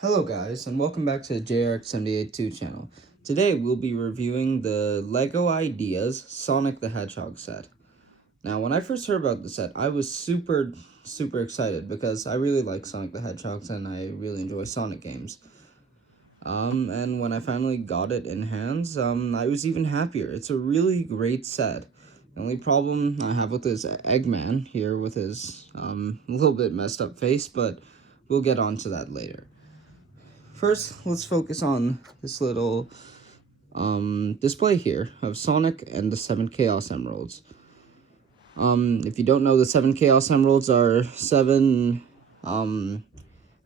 Hello guys, and welcome back to the JRX782 channel. Today we'll be reviewing the LEGO Ideas Sonic the Hedgehog set. Now, when I first heard about the set, I was super excited because I really like Sonic the Hedgehog and I really enjoy Sonic games. And when I finally got it in hands, I was even happier. It's a really great set. The only problem I have with this Eggman here with his a little bit messed up face, but we'll get on to that later. First, let's focus on this little display here of Sonic and the 7 Chaos Emeralds. If you don't know, the 7 Chaos Emeralds are 7, I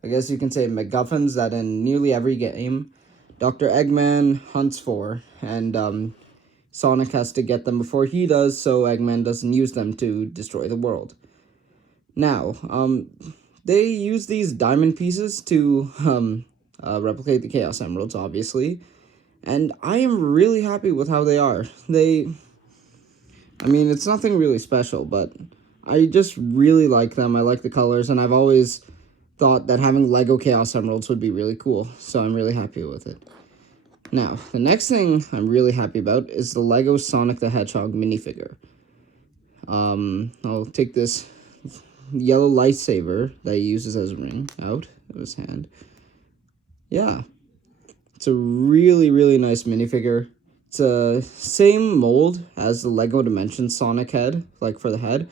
guess you can say MacGuffins that in nearly every game, Dr. Eggman hunts for, and Sonic has to get them before he does, so Eggman doesn't use them to destroy the world. Now, they use these diamond pieces to, replicate the Chaos Emeralds, obviously. And I am really happy with how they are. I mean, it's nothing really special, but I just really like them. I like the colors, and I've always thought that having Lego Chaos Emeralds would be really cool, so I'm really happy with it. Now, the next thing I'm really happy about is the Lego Sonic the Hedgehog minifigure. I'll take this yellow lightsaber that he uses as a ring out of his hand. Yeah, it's a really nice minifigure. It's a same mold as the Lego Dimensions Sonic head, like for the head,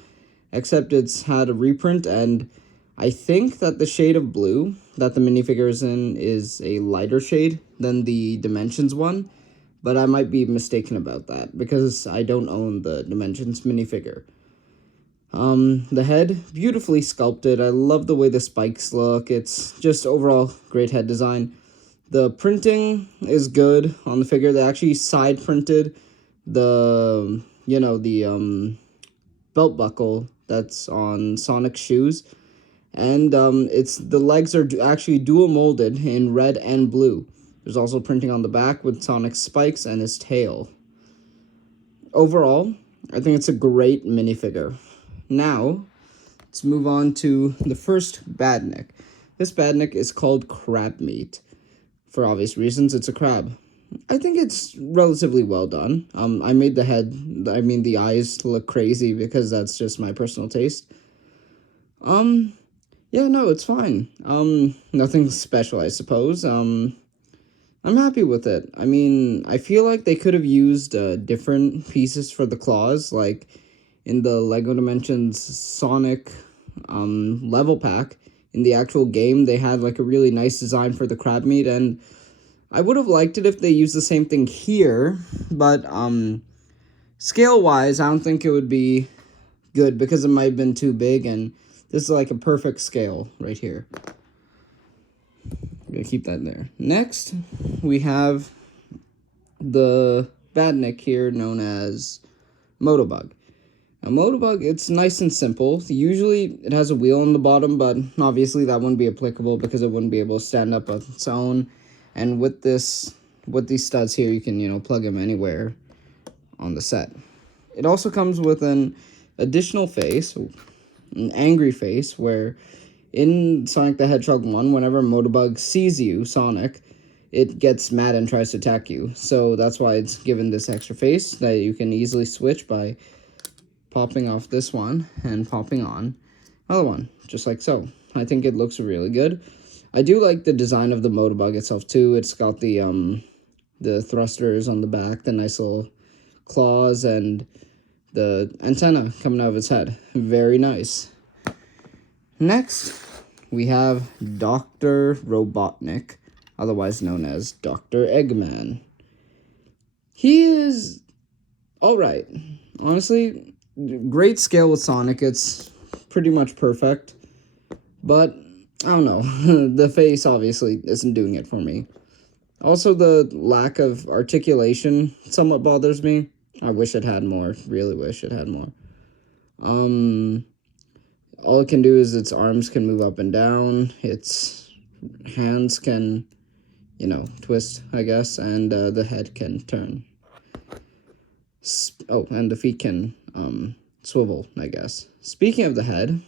except it's had a reprint, and I think that the shade of blue that the minifigure is in is a lighter shade than the Dimensions one, but I might be mistaken about that because I don't own the Dimensions minifigure. The head, beautifully sculpted. I love the way the spikes look. It's just overall great head design. The printing is good on the figure. They actually side printed the, belt buckle that's on Sonic's shoes. And the legs are actually dual molded in red and blue. There's also printing on the back with Sonic's spikes and his tail. Overall, I think it's a great minifigure. Now, let's move on to the first Badnik. This Badnik is called Crab Meat. For obvious reasons, it's a crab. I think it's relatively well done. I made the eyes look crazy because that's just my personal taste. Yeah, no, it's fine. Nothing special, I suppose. I'm happy with it. I mean, I feel like they could have used different pieces for the claws, like in the Lego Dimensions Sonic level pack. In the actual game, they had like a really nice design for the crab meat, and I would have liked it if they used the same thing here, but scale-wise, I don't think it would be good because it might have been too big, and this is like a perfect scale right here. I'm gonna keep that there. Next, we have the Badnik here, known as Motobug. A Motobug, it's nice and simple. Usually it has a wheel on the bottom, but obviously that wouldn't be applicable because it wouldn't be able to stand up on its own. And with these studs here, you can, plug them anywhere on the set. It also comes with an additional face, an angry face, where in Sonic the Hedgehog 1, whenever Motobug sees you, Sonic, it gets mad and tries to attack you. So that's why it's given this extra face that you can easily switch by popping off this one and popping on another one, just like so. I think it looks really good. I do like the design of the Motobug itself too. It's got the thrusters on the back, the nice little claws, and the antenna coming out of its head. Very nice. Next, we have Dr. Robotnik, otherwise known as Dr. Eggman. He is alright. Honestly, great scale with Sonic. It's pretty much perfect. But, I don't know. The face, obviously, isn't doing it for me. Also, the lack of articulation somewhat bothers me. I wish it had more. Really wish it had more. All it can do is its arms can move up and down. Its hands can, twist, I guess. And the head can turn. And the feet can swivel, I guess. Speaking of the head,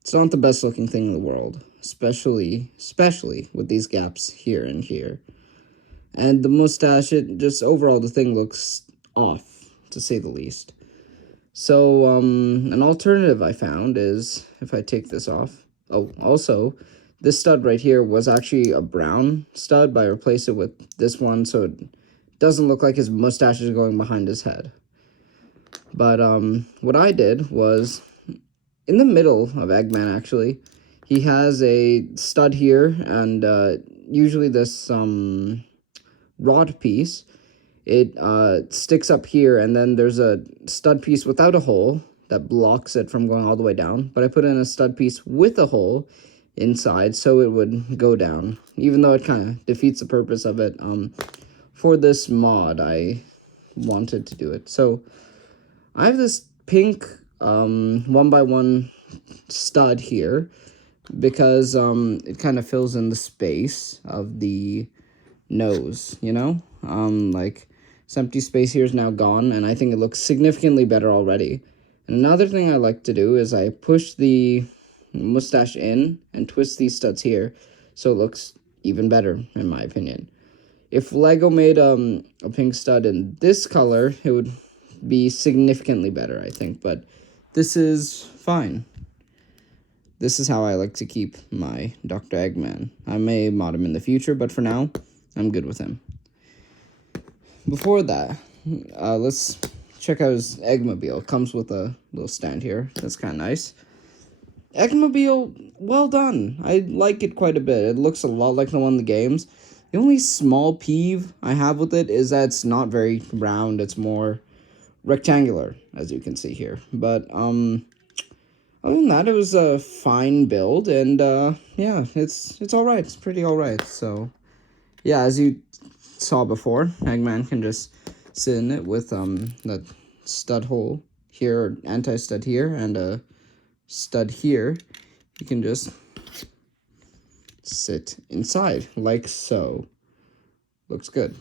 it's not the best looking thing in the world. especially with these gaps here and here. And the mustache, it just overall the thing looks off, to say the least. So, an alternative I found is, if I take this off, oh, also, this stud right here was actually a brown stud, but I replaced it with this one, so it doesn't look like his mustache is going behind his head. But, what I did was, in the middle of Eggman, actually, he has a stud here, and, usually this, rod piece, it sticks up here, and then there's a stud piece without a hole that blocks it from going all the way down. But I put in a stud piece with a hole inside so it would go down, even though it kind of defeats the purpose of it. For this mod, I wanted to do it. So I have this pink 1x1 stud here because it kind of fills in the space of the nose, you know? Like, this empty space here is now gone, and I think it looks significantly better already. And another thing I like to do is I push the mustache in and twist these studs here, so it looks even better, in my opinion. If Lego made a pink stud in this color, it would be significantly better, I think, but this is fine. This is how I like to keep my Dr. Eggman. I may mod him in the future, but for now, I'm good with him. Before that, let's check out his Eggmobile. Comes with a little stand here. That's kind of nice. Eggmobile, well done. I like it quite a bit. It looks a lot like the one in the games. The only small peeve I have with it is that it's not very round. It's more rectangular, as you can see here. But, other than that, it was a fine build, and, yeah, it's alright. It's pretty alright, so, yeah, as you saw before, Eggman can just sit in it with, that stud hole here, anti-stud here, and a stud here. You can just sit inside, like so. Looks good.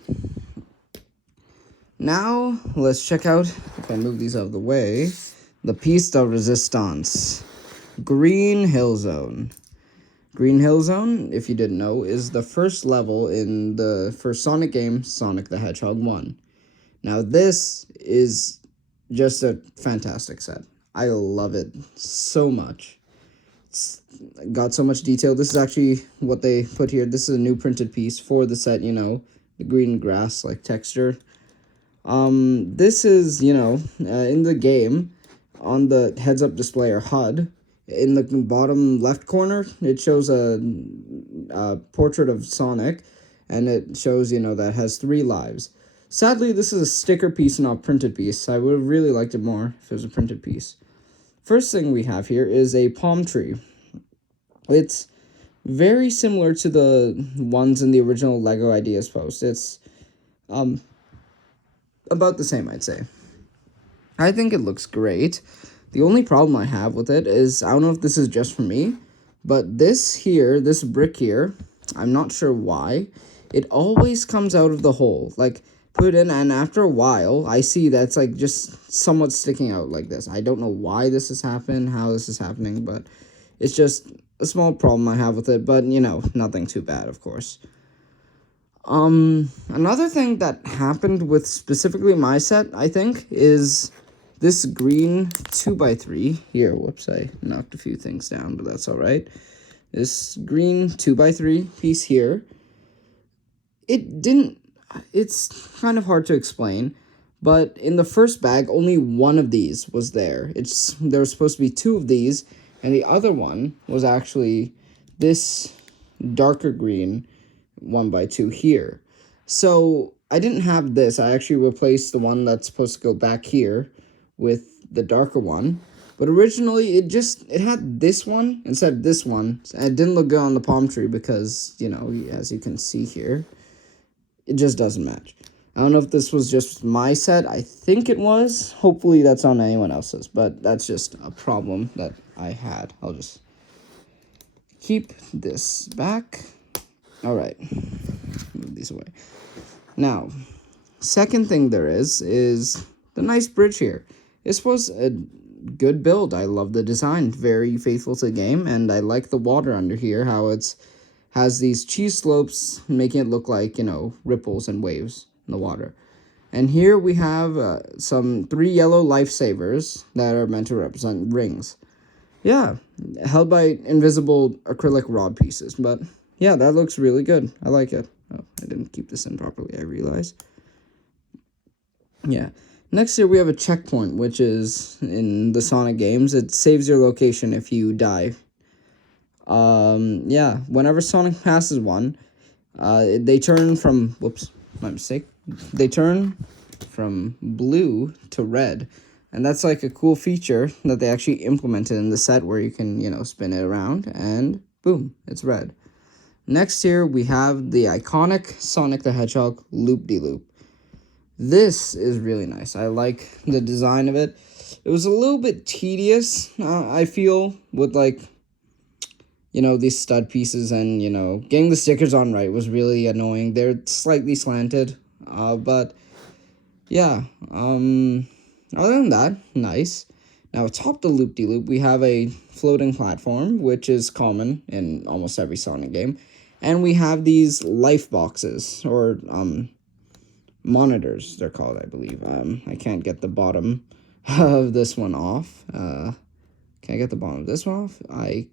Now, let's check out, if I move these out of the way, the piece de resistance, Green Hill Zone. Green Hill Zone, if you didn't know, is the first level in the first Sonic game, Sonic the Hedgehog 1. Now, this is just a fantastic set. I love it so much. It's got so much detail. This is actually what they put here. This is a new printed piece for the set, you know, the green grass like texture. This is, you know, in the game, on the heads-up display or HUD, in the bottom left corner, it shows a portrait of Sonic, and it shows, you know, that it has 3 lives. Sadly, this is a sticker piece, not a printed piece. I would have really liked it more if it was a printed piece. First thing we have here is a palm tree. It's very similar to the ones in the original Lego Ideas post. It's about the same, I'd say. I think it looks great. The only problem I have with it is, I don't know if this is just for me, but this here, this brick here, I'm not sure why, it always comes out of the hole. Like, put it in, and after a while, I see that's, like, just somewhat sticking out like this. I don't know why this has happened, how this is happening, but it's just a small problem I have with it, but, you know, nothing too bad, of course. Another thing that happened with specifically my set, I think, is this green 2x3 here. Whoops, I knocked a few things down, but that's all right. This green 2x3 piece here, it's kind of hard to explain, but in the first bag, only one of these was there. There was supposed to be 2 of these, and the other one was actually this darker green 1x2 here. So I didn't have this. I actually replaced the one that's supposed to go back here with the darker one. But originally, it had this one instead of this one. And it didn't look good on the palm tree because, you know, as you can see here, it just doesn't match. I don't know if this was just my set. I think it was. Hopefully that's on anyone else's. But that's just a problem that I had. I'll just keep this back. All right. Move these away. Now, second thing there is the nice bridge here. It's supposed good build. I love the design, very faithful to the game, and I like the water under here, how it's has these cheese slopes, making it look like, ripples and waves in the water. And here we have some 3 yellow lifesavers that are meant to represent rings. Yeah, held by invisible acrylic rod pieces. But yeah, that looks really good. I like it. Oh, I didn't keep this in properly, I realize. Yeah. Next here we have a checkpoint, which is in the Sonic games. It saves your location if you die. Yeah, whenever Sonic passes one, they turn from, whoops, my mistake. They turn from blue to red. And that's like a cool feature that they actually implemented in the set where you can, spin it around and boom, it's red. Next here we have the iconic Sonic the Hedgehog Loop-de-Loop. This is really nice. I like the design of it. It was a little bit tedious, I feel, with these stud pieces and, getting the stickers on right was really annoying. They're slightly slanted, but yeah, other than that, nice. Now, atop the loop-de-loop, we have a floating platform, which is common in almost every Sonic game. And we have these life boxes, or monitors, they're called, I believe. I can't get the bottom of this one off. Can I get the bottom of this one off? I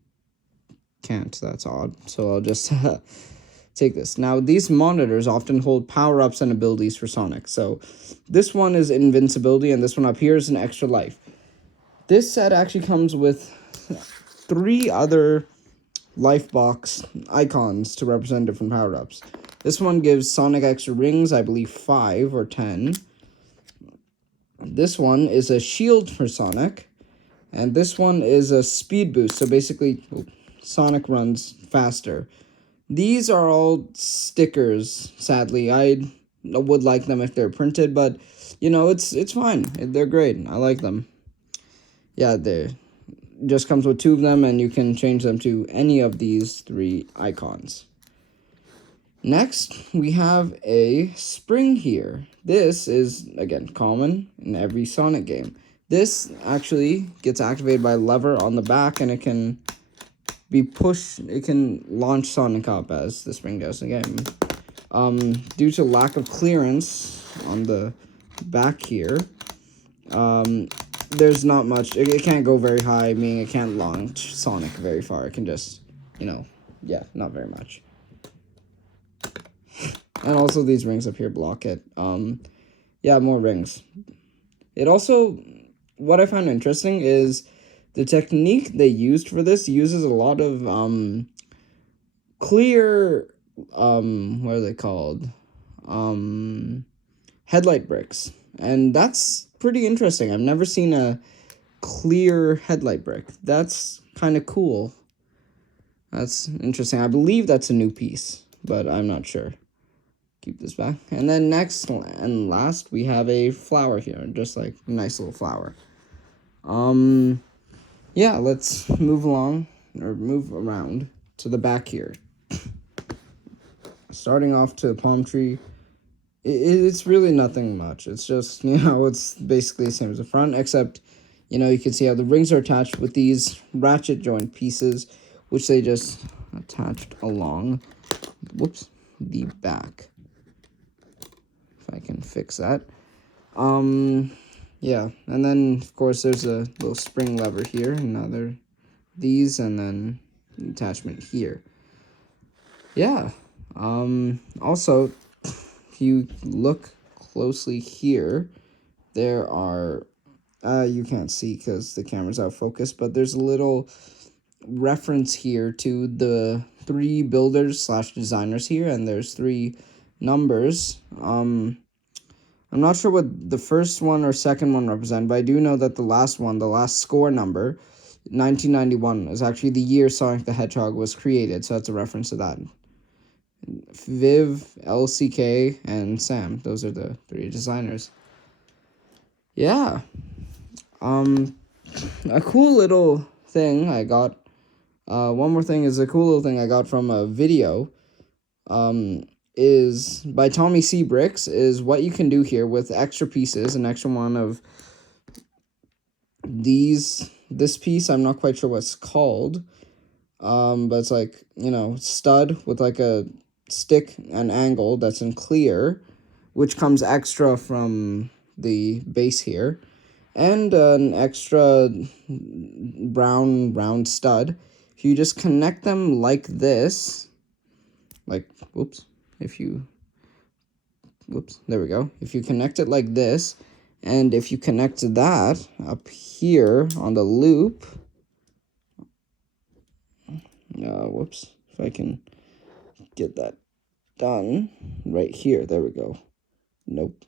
can't, that's odd. So I'll just take this. Now, these monitors often hold power-ups and abilities for Sonic. So this one is invincibility, and this one up here is an extra life. This set actually comes with 3 other life box icons to represent different power-ups. This one gives Sonic extra rings, I believe 5 or 10. This one is a shield for Sonic. And this one is a speed boost, so basically Sonic runs faster. These are all stickers, sadly. I would like them if they're printed, but, it's fine. They're great. I like them. Yeah, they just comes with 2 of them, and you can change them to any of these 3 icons. Next, we have a spring here. This is, again, common in every Sonic game. This actually gets activated by a lever on the back, and it can be pushed. It can launch Sonic up, as the spring does again. Due to lack of clearance on the back here, there's not much. It can't go very high, meaning it can't launch Sonic very far. It can just, yeah, not very much. And also these rings up here block it. Yeah, more rings. It also, what I found interesting is the technique they used for this uses a lot of clear, what are they called? Headlight bricks. And that's pretty interesting. I've never seen a clear headlight brick. That's kind of cool. That's interesting. I believe that's a new piece, but I'm not sure. Keep this back. And then next and last, we have a flower here. Just like a nice little flower. Yeah, let's move along, or move around to the back here. Starting off to palm tree. It's really nothing much. It's just, it's basically the same as the front, except, you can see how the rings are attached with these ratchet joint pieces, which they just attached along, the back. If I can fix that. Yeah, and then, of course, there's a little spring lever here, another these, and then the attachment here. Yeah, also, if you look closely here, there are, you can't see because the camera's out of focus, but there's a little reference here to the 3 builders / designers here, and there's 3 numbers. I'm not sure what the first one or second one represent, but I do know that the last one, the last score number, 1991, is actually the year Sonic the Hedgehog was created, so that's a reference to that. Viv, LCK, and Sam, those are the 3 designers. Yeah. A cool little thing I got, one more thing is a cool little thing I got from a video, is by Tommy C. Bricks, is what you can do here with extra pieces, an extra one of this piece, I'm not quite sure what it's called, but it's like, you know, stud with like a stick and angle that's in clear, which comes extra from the base here, and an extra brown round stud. If you just connect them like this, like, whoops, there we go. If you connect it like this, and if you connect that up here on the loop, whoops, if I can get that done right here, there we go. Nope.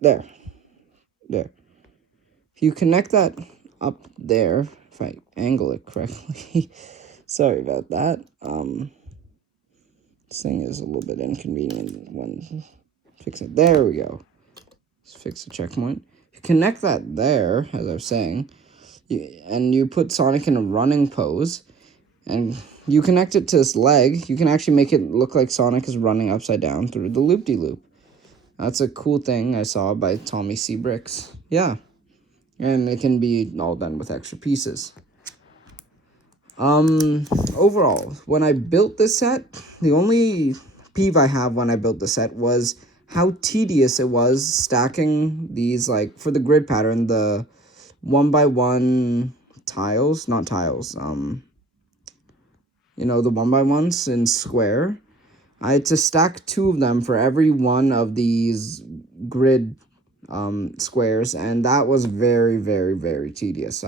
There. If you connect that up there, if I angle it correctly, sorry about that. This thing is a little bit inconvenient when fixing. There we go. Let's fix the checkpoint. You connect that there, as I was saying, and you put Sonic in a running pose, and you connect it to this leg. You can actually make it look like Sonic is running upside down through the loop-de-loop. That's a cool thing I saw by Tommy C. Bricks. Yeah. And it can be all done with extra pieces. Overall, when I built this set, the only peeve I have when I built the set was how tedious it was stacking these, like, for the grid pattern, the 1x1 tiles, not tiles, you know, the 1x1s in square. I had to stack 2 of them for every one of these grid squares, and that was very, very, very tedious.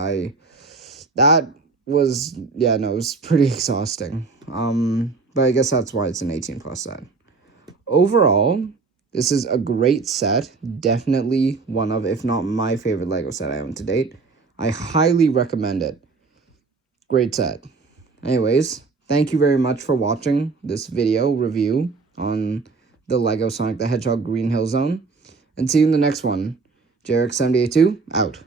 That was, yeah, no, it was pretty exhausting. But I guess that's why it's an 18+ set. Overall, this is a great set. Definitely one of, if not my favorite Lego set I own to date. I highly recommend it. Great set. Anyways, thank you very much for watching this video review on the Lego Sonic the Hedgehog Green Hill Zone. And see you in the next one. JRX782, out.